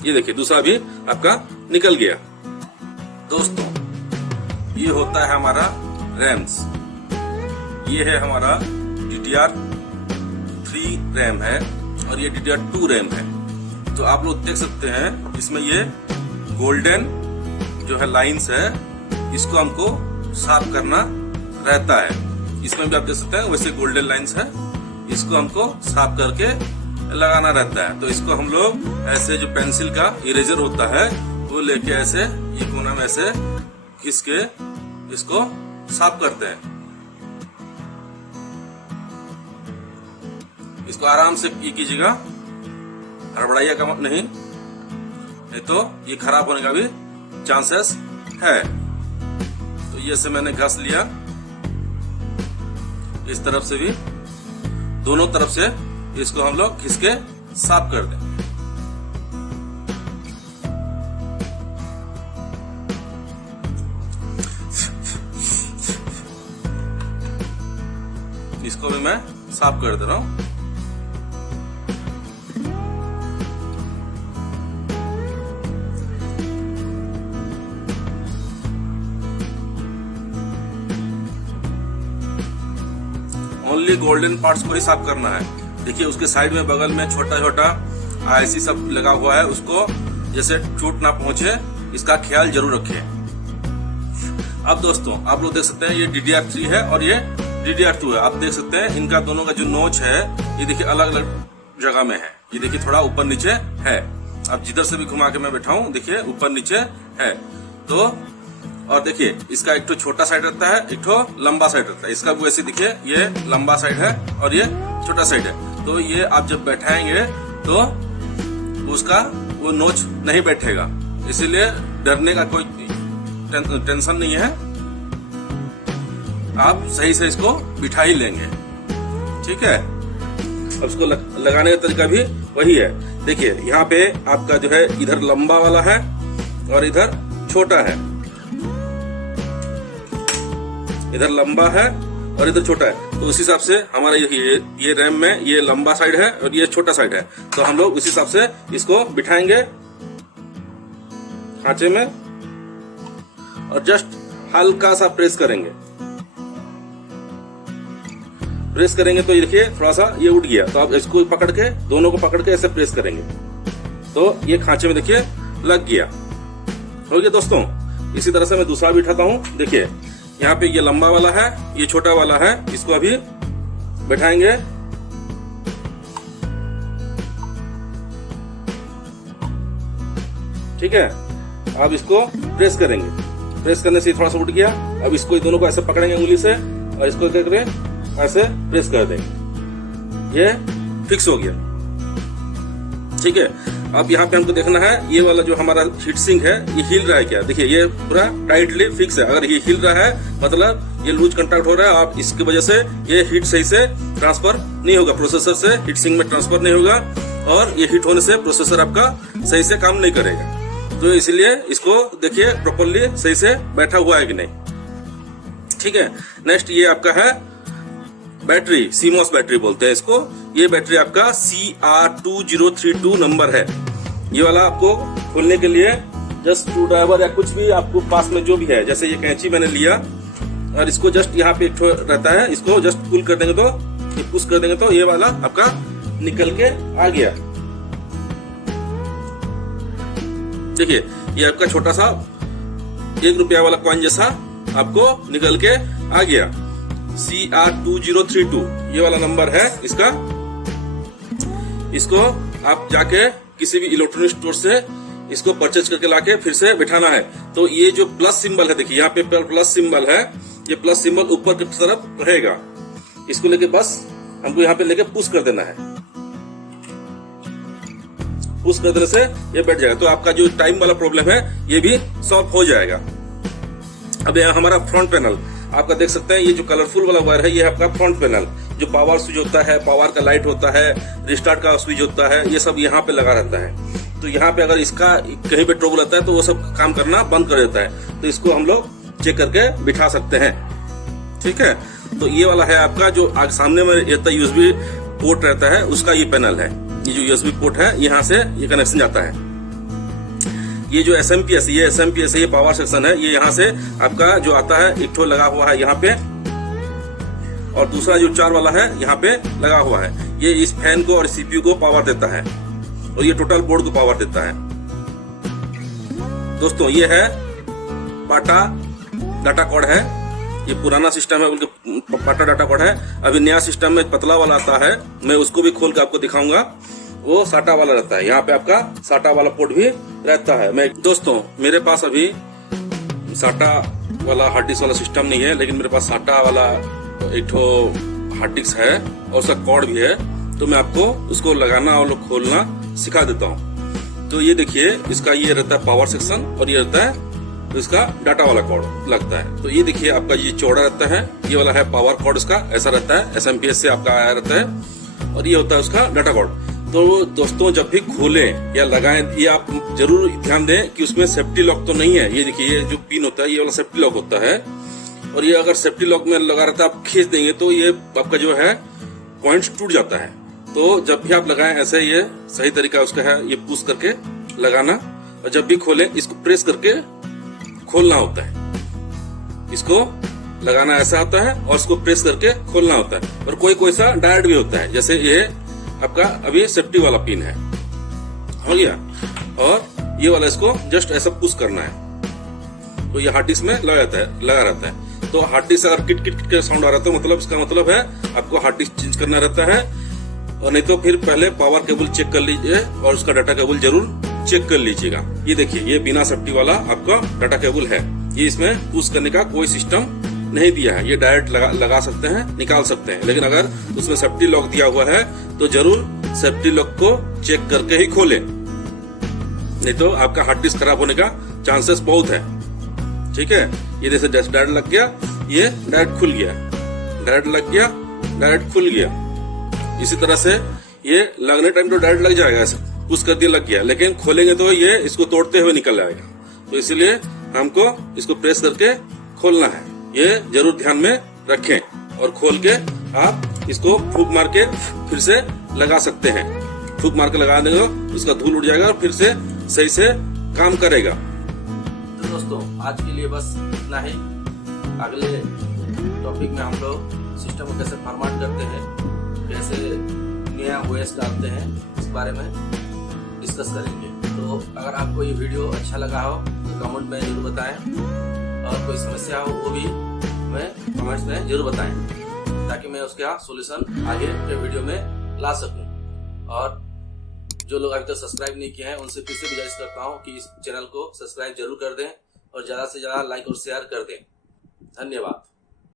ये देखिए दूसरा भी आपका निकल गया। दोस्तों ये होता है हमारा रैम्स। ये है हमारा DDR3 रैम है और ये DDR2 रैम है। तो आप लोग देख सकते हैं इसमें ये गोल्डन जो है लाइंस है, इसको हमको साफ करना रहता है। इसमें भी आप देख सकते हैं वैसे गोल्डन लाइंस है, इसको हमको साफ करके लगाना रहता है। तो इसको हम लोग ऐसे जो पेंसिल का इरेजर होता है वो लेके ऐसे ये कोना में ऐसे घिस के इसको साफ करते हैं। इसको आराम से ये कीजिएगा, हड़बड़ाइएगा नहीं तो ये खराब होने का भी चांसेस है। तो ये से मैंने घस लिया, इस तरफ से भी, दोनों तरफ से इसको हम लोग घिस के साफ कर दें। इसको भी मैं साफ कर दे रहा हूं। ओनली गोल्डन पार्ट्स को ही साफ करना है। देखिए उसके साइड में बगल में छोटा छोटा आईसी सब लगा हुआ है, उसको जैसे चोट ना पहुंचे इसका ख्याल जरूर रखें। अब दोस्तों आप लोग देख सकते हैं ये DDR3 है और ये DDR2 है। आप देख सकते हैं इनका दोनों का जो नोच है ये देखिए अलग अलग जगह में है। ये देखिए थोड़ा ऊपर नीचे है। अब जिधर से भी घुमा के मैं बैठाऊं देखिए ऊपर नीचे है। तो और देखिए इसका एक तो छोटा साइड रहता है, एक तो लंबा साइड रहता है। इसका भी वैसे देखिए ये लंबा साइड है और ये छोटा साइड है। तो ये आप जब बैठाएंगे तो उसका वो नोच नहीं बैठेगा, इसीलिए डरने का कोई टेंशन नहीं है, आप सही से इसको बिठा ही लेंगे। ठीक है, अब इसको लगाने का तरीका भी वही है। देखिए यहाँ पे आपका जो है इधर लंबा वाला है और इधर छोटा है, इधर लंबा है और इधर छोटा है। तो उस हिसाब से हमारा ये रैम में ये लंबा साइड है और ये छोटा साइड है, तो हम लोग उस हिसाब से इसको बिठाएंगे खांचे में और जस्ट हल्का सा प्रेस करेंगे। प्रेस करेंगे तो ये देखिए थोड़ा सा ये उठ गया, तो आप इसको पकड़ के दोनों को पकड़ के ऐसे प्रेस करेंगे तो ये खांचे में देखिए लग गया। हो गया दोस्तों। इसी तरह से मैं दूसरा भी उठाता हूं। देखिए यहाँ पे ये लंबा वाला है, ये छोटा वाला है, इसको अभी बैठाएंगे। ठीक है, अब इसको प्रेस करेंगे, प्रेस करने से थोड़ा सा उठ गया। अब इसको दोनों को ऐसे पकड़ेंगे उंगली से और इसको क्या करें ऐसे प्रेस कर देंगे, ये फिक्स हो गया। ठीक है, अब यहाँ पे हमको देखना है ये वाला जो हमारा हीट सिंक है ये हिल रहा है क्या। देखिए ये पूरा टाइटली फिक्स है, अगर ये हिल रहा है मतलब ये लूज कंटैक्ट हो रहा है, आप इसकी वजह से ये हीट सही से ट्रांसफर नहीं होगा, प्रोसेसर से हीट सिंक में ट्रांसफर नहीं होगा और ये हीट होने से प्रोसेसर आपका सही से काम नहीं करेगा। तो इसलिए इसको देखिए प्रॉपरली सही से बैठा हुआ है कि नहीं। ठीक है, नेक्स्ट ये आपका है बैटरी, सीमोस बैटरी बोलते हैं इसको। ये बैटरी आपका CR2032 नंबर है। ये वाला आपको खोलने के लिए जस्ट स्क्रू ड्राइवर या कुछ भी आपको पास में जो भी है, जैसे ये कैंची मैंने लिया और इसको जस्ट यहाँ पे एक रहता है, इसको जस्ट पुल कर देंगे तो ये पुश कर देंगे तो ये वाला आपका निकल के आ गया। देखिए ये आपका छोटा सा 1 रुपया वाला कॉइन जैसा आपको निकल के आ गया। CR2032 ये वाला नंबर है इसका। इसको आप जाके किसी भी इलेक्ट्रॉनिक स्टोर से इसको परचेज करके लाके फिर से बिठाना है। तो ये जो प्लस सिंबल है, देखिए यहाँ पे प्लस सिंबल है, ये प्लस सिंबल ऊपर की तरफ रहेगा। इसको लेके बस हमको यहाँ पे लेके पुश कर देना है। पुश कर देने से ये बैठ जाएगा, तो आपका जो टाइम वाला प्रॉब्लम है ये भी सॉल्व हो जाएगा। अब यहाँ हमारा फ्रंट पैनल आपका देख सकते हैं, ये जो कलरफुल वाला वायर है ये आपका फ्रंट पैनल, जो पावर स्विच होता है, पावर का लाइट होता है, रिस्टार्ट का स्विच होता है, ये सब यहाँ पे लगा रहता है। तो यहाँ पे अगर इसका कहीं पे ट्रबल आता है तो वो सब काम करना बंद कर देता है, तो इसको हम लोग चेक करके बिठा सकते हैं। ठीक है, तो ये वाला है आपका जो आगे सामने में USB पोर्ट रहता है उसका ये पैनल है। ये जो USB पोर्ट है यहाँ से ये कनेक्शन जाता है। ये जो SMP ये SMP ये पावर सेक्शन है, ये यहाँ से आपका जो आता है एक ठो लगा हुआ है यहाँ पे, और दूसरा जो 4 वाला है यहाँ पे लगा हुआ है। ये इस फैन को और CPU को पावर देता है और ये टोटल बोर्ड को पावर देता है। दोस्तों ये है पाटा डाटा कोड है, ये पुराना सिस्टम है उनके पाटा डाटा कोड है। अभी नया सिस्टम में पतला वाला आता है, मैं उसको भी खोल के आपको दिखाऊंगा, वो साटा वाला रहता है। यहाँ पे आपका साटा वाला पोर्ट भी रहता है। मैं दोस्तों मेरे पास अभी साटा वाला हार्ड डिस्क वाला सिस्टम नहीं है, लेकिन मेरे पास साटा वाला एक ठो हार्ड डिस्क है और उसका कॉर्ड भी है, तो मैं आपको उसको लगाना और खोलना सिखा देता हूँ। तो ये देखिए इसका ये रहता है पावर सेक्शन और ये रहता है तो इसका डाटा वाला कॉर्ड लगता है। तो ये देखिए आपका ये चौड़ा रहता है, ये वाला है पावर कॉर्ड, इसका ऐसा रहता है, SMPS से आपका आया रहता है, और ये होता है उसका डाटा कॉर्ड। तो दोस्तों जब भी खोलें या लगाएं, ये आप जरूर ध्यान दें कि उसमें सेफ्टी लॉक तो नहीं है। ये देखिए ये जो पिन होता है ये वाला सेफ्टी लॉक होता है, और ये अगर सेफ्टी लॉक में लगा रहता है आप खींच देंगे तो ये आपका जो है पॉइंट्स टूट जाता है। तो जब भी आप लगाएं ऐसे ये सही तरीका उसका है, ये पुश करके लगाना, और जब भी खोलें इसको प्रेस करके खोलना होता है। इसको लगाना ऐसा होता है और इसको प्रेस करके खोलना होता है। और कोई सा डायरेक्ट भी होता है, जैसे ये आपका अभी सेफ्टी वाला पिन है, हो गया, और ये वाला इसको जस्ट ऐसा पुश करना है तो ये हार्ड डिस्क में लगा रहता है। तो हार्ड डिस्क अगर किट किट के साउंड आ रहा है तो मतलब इसका मतलब है आपको हार्ड डिस्क चेंज करना रहता है, और नहीं तो फिर पहले पावर केबल चेक कर लीजिए और उसका डाटा केबल जरूर चेक कर लीजिएगा। ये देखिए ये बिना सेफ्टी वाला आपका डाटा केबल है, ये इसमें पुश करने का कोई सिस्टम नहीं दिया है, ये डायरेक्ट लगा सकते हैं, निकाल सकते हैं। लेकिन अगर उसमें सेफ्टी लॉक दिया हुआ है तो जरूर सेफ्टी लॉक को चेक करके ही खोलें, नहीं तो आपका हार्ड डिस्क खराब होने का चांसेस बहुत है। ठीक है, ये जैसे डायरेक्ट लग गया, ये डायरेक्ट खुल गया, डायरेक्ट लग गया, डायरेक्ट खुल गया। इसी तरह से ये लगने टाइम तो डायरेक्ट लग जाएगा, ऐसे पुश कर दिया लग गया, लेकिन खोलेंगे तो ये इसको तोड़ते हुए निकल आएगा। तो इसीलिए हमको इसको प्रेस करके खोलना है, ये जरूर ध्यान में रखें। और खोल के आप इसको फूंक मार के फिर से लगा सकते हैं। फूंक मार के लगा देंगे उसका धूल उड़ जाएगा और फिर से सही से काम करेगा। तो दोस्तों आज के लिए बस इतना ही। अगले टॉपिक में हम लोग सिस्टम को कैसे फॉर्मेट करते हैं, कैसे नया ओएस डालते हैं, इस बारे में डिस्कस करेंगे। तो अगर आपको ये वीडियो अच्छा लगा हो तो कमेंट में जरूर बताएं, और कोई समस्या हो वो भी हमें कमेंट्स में जरूर बताएं, ताकि मैं उसका सॉल्यूशन आगे के वीडियो में ला सकूं। और जो लोग अभी तक सब्सक्राइब नहीं किए हैं उनसे फिर से गुजारिश करता हूं कि इस चैनल को सब्सक्राइब जरूर कर दें और ज़्यादा से ज़्यादा लाइक और शेयर कर दें। धन्यवाद।